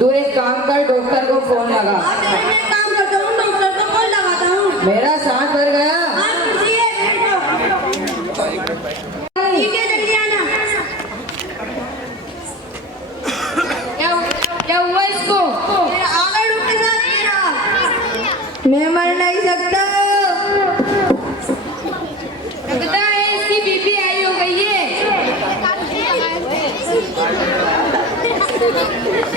तू एक काम कर, डॉक्टर को फोन लगा। मेरा सांस भर गया। क्या हुआ इसको? मैं मर नहीं सकता। लगता है इसकी बीपी हाई हो गई है।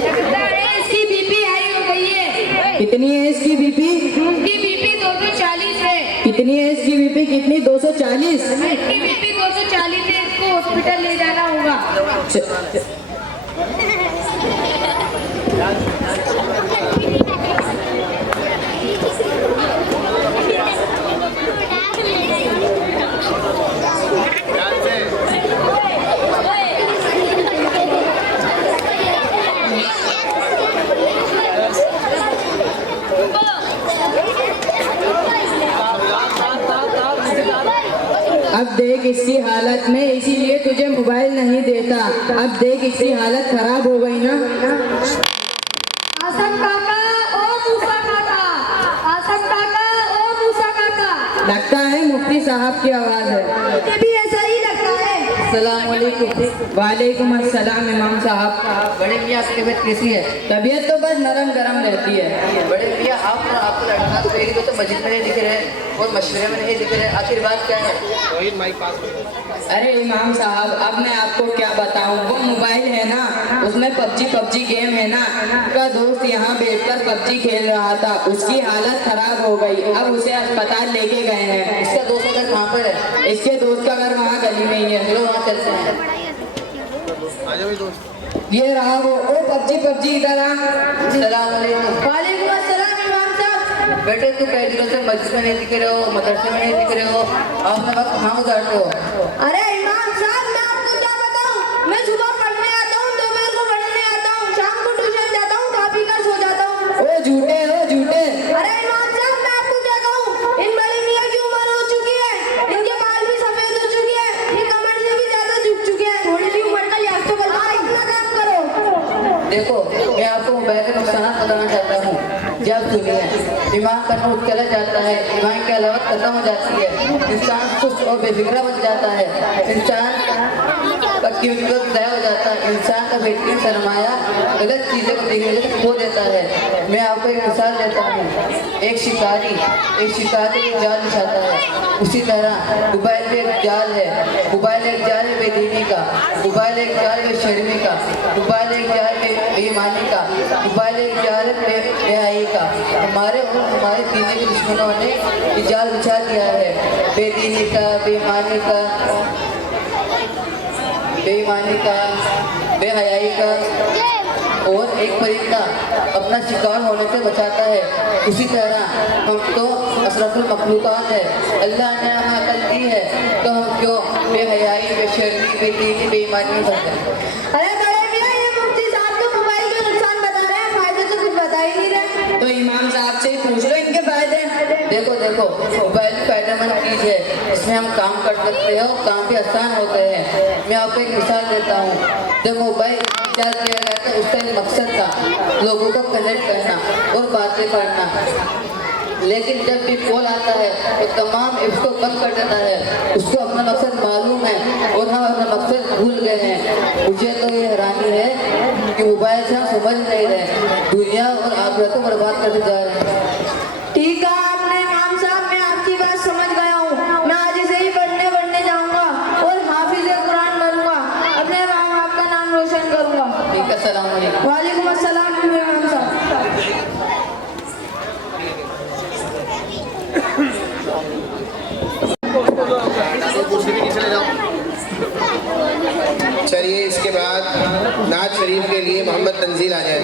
लगता है इसकी बीपी हाई हो गई है। कितनी है इसकी बीपी? इसकी बीपी 240 है। कितनी है इसकी बीपी? कितनी? 240। इसकी बीपी 240 है। इसको हॉस्पिटल ले जाना होगा। अब देख इसकी हालत में, इसीलिए तुझे मोबाइल नहीं देता। अब देख इसकी हालत खराब हो गई ना। आसम काका, ओ मूसा काका। आसम काका, ओ मूसा काका। लगता है मुफ्ती साहब की आवाज है। मुझे भी ऐसा ही लगता है। अस्सलाम वालेकुम। वालेकुम अस्सलाम इमाम साहब। बड़े मियाँ आपकी तबीयत कैसी है? तबीयत तो बस नरम गरम रहती है। बड़े मियाँ आपको लड़का तो एक तो मस्जिद में नहीं दिख रहे और मशवरे में नहीं दिख रहे, आखिर बात क्या है? अरे इमाम साहब, अब मैं आपको क्या बताऊं, वो मोबाइल है ना, उसमें पबजी गेम है ना, उसका दोस्त यहाँ बैठकर पबजी खेल रहा था, उसकी हालत खराब हो गई। अब उसे अस्पताल लेके गए हैं। इसका दोस्त अगर कहाँ पर है? इसके दोस्त का घर वहाँ गली में ही है। चलो वहाँ चलते हैं। ये रहा वो। ओ पबजी इधर आ। सलाम अलैकुम। वालेकुम अस्सलाम इमाम साहब। बेटे तू कई दिनों से मस्जिद में नहीं दिख रहे हो, मदरसे में नहीं दिख रहे हो, आपने वक्त कहाँ गुजारते हो? अरे इमाम साहब, मैं आपको क्या बताऊं, मैं सुबह पढ़ने आता हूँ, दोपहर को पढ़ने आता हूँ, शाम को ट्यूशन जाता हूँ, खा पी कर सो जाता हूँ। ओ झूठे। अरे इमाम साहब, मैं आपको क्या कहूँ, इन बड़े मियाँ की उम्र हो चुकी है, इनके बाल भी सफेद हो चुके हैं, ये कमर से भी ज्यादा झुक चुके हैं। थोड़ी सी उम्र का लिहाज तो करो, अपना काम करो। देखो, मैं आपको मोबाइल के नुकसान बताना चाहता हूँ। जब सुनिए, दिमाग का नोट चला जाता है, दिमाग की अलावा खत्म हो जाती है, इंसान सुस्त और बेफिक्रा बन जाता है, इंसान का कीमत ज़ाया हो जाता है, इंसान का बेहतरीन सरमाया गलत चीज़ों को देखने से खो देता है। मैं आपको एक मिसाल देता हूँ। एक शिकारी एक जाल बिछाता है, उसी तरह मोबाइल भी एक जाल है। मोबाइल एक जाल है बेदीनी का, मोबाइल एक जाल है शर्मी का, मोबाइल एक जाल है बेईमानी का, मोबाइल एक जाल है बेहयाई का। हमारे और हमारे दीनी के दुश्मनों ने ये जाल बिछा दिया है, बेदीनी का, बेईमानी का, बेहयाई का। और एक परिंदा अपना शिकार होने से बचाता है, उसी तरह हम तो अशरफुल मखलूकात है। अल्लाह ने हमें अकल दी है, तो हम क्यों बेहयाई, बेशर्मी, बेदीनी, बेईमानी करते हैं? अरे बड़े मियाँ, ये मुफ्ती साहब तो मोबाइल के नुकसान बता रहे हैं, फायदे तो कुछ बता ही नहीं रहे। तो इमाम साहब से पूछ लो इनके फायदे। देखो, मोबाइल फायदेमंद चीज़ है, इसमें हम काम कर सकते हैं और काम भी आसान होते हैं। मैं आपको एक मिसाल देता हूँ। जब मोबाइल इजाद किया गया था, उसका एक मकसद था लोगों को कनेक्ट करना और बातें करना, लेकिन जब भी कॉल आता है तो तमाम इसको बंद कर देता है। उसको अपना मकसद मालूम है और हम अपना मकसद भूल गए हैं। मुझे तो ये हैरानी है कि मोबाइल से हम समझ नहीं रहे, दुनिया और आखिरत को बर्बाद करते जा रहे हैं। ठीक है आपने इमाम साहब, मैं आपकी बात समझ गया हूँ। मैं आज से ही पढ़ने जाऊँगा और हाफिज कुरान बनूंगा, अपने माँ बाप का नाम रोशन करूँगा। ठीक है, सलाम अलैकुम। वालेकुम अस्सलाम इमाम साहब। चलिए, इसके बाद नाज शरीफ के लिए मोहम्मद तंजील आ जाए।